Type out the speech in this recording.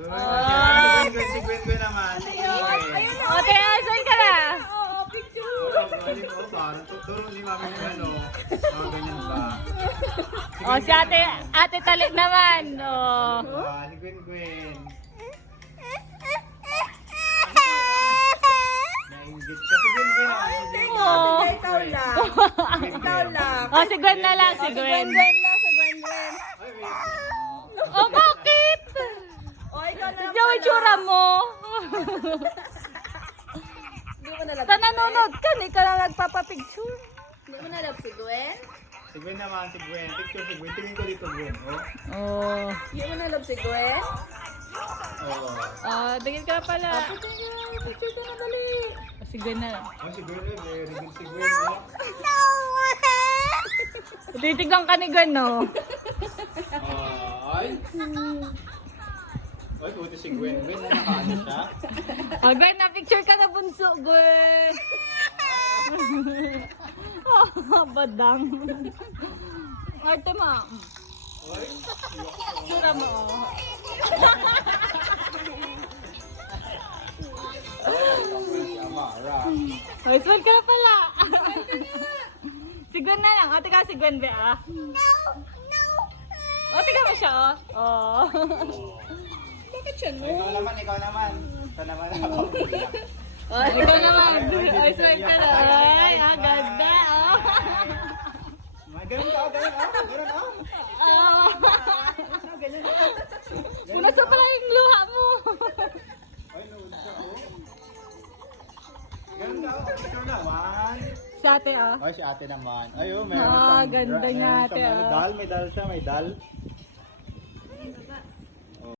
Si Gwen naman. Ayun na. Ate, asan ka na? Oo, picture. Parang tuturo ni Mami yung ano. Ganyan ba? O, si ate Talik naman. O. Si Gwen. Nainggit ka. Si Gwen. Oh. Ikaw lang. Ikaw lang. O, si Gwen na lang, si Gwen. Gwen lang, si Gwen. O, bakit? O, ikaw na lang Diyan ang itsura mo. Hindi mo na love Sa nanonood ka, hindi ka lang nagpapapicture. Hindi mo na love si Gwen? Si Gwen naman, si Gwen. Picture si Gwen. Tingin ko dito, Gwen. Oh. Hindi mo na love si Gwen? Tingin ka pala. Picture ka na, dali. Si Gwen na lang. Si Gwen. Very good si Gwen. Titignan ka ni Gwen, no? Ay. Ay, buti si Gwen. Gwen na nakaano siya. O, Gwen, na-picture ka na bunso, Gwen. Badang. Arte mo. Sura mo. Hoy, smile ka na pala. Si Gwen na lang. O, tika si Gwen, be, ah. O, tika mo siya, oh. Bakit siya, no? Ikaw naman. Ikaw naman ako. Ikaw naman. Ay, smile ka na. Ay, ganda, oh. Ganun ka. Nasa pala yung luha mo. Ay, nood ka, Ganun ka. Ikaw naman. Sa ate, ah. Ay, si ate naman. Ay, meron Ah, siyang- ganda niya, meron ate, siyang ah. May dal siya.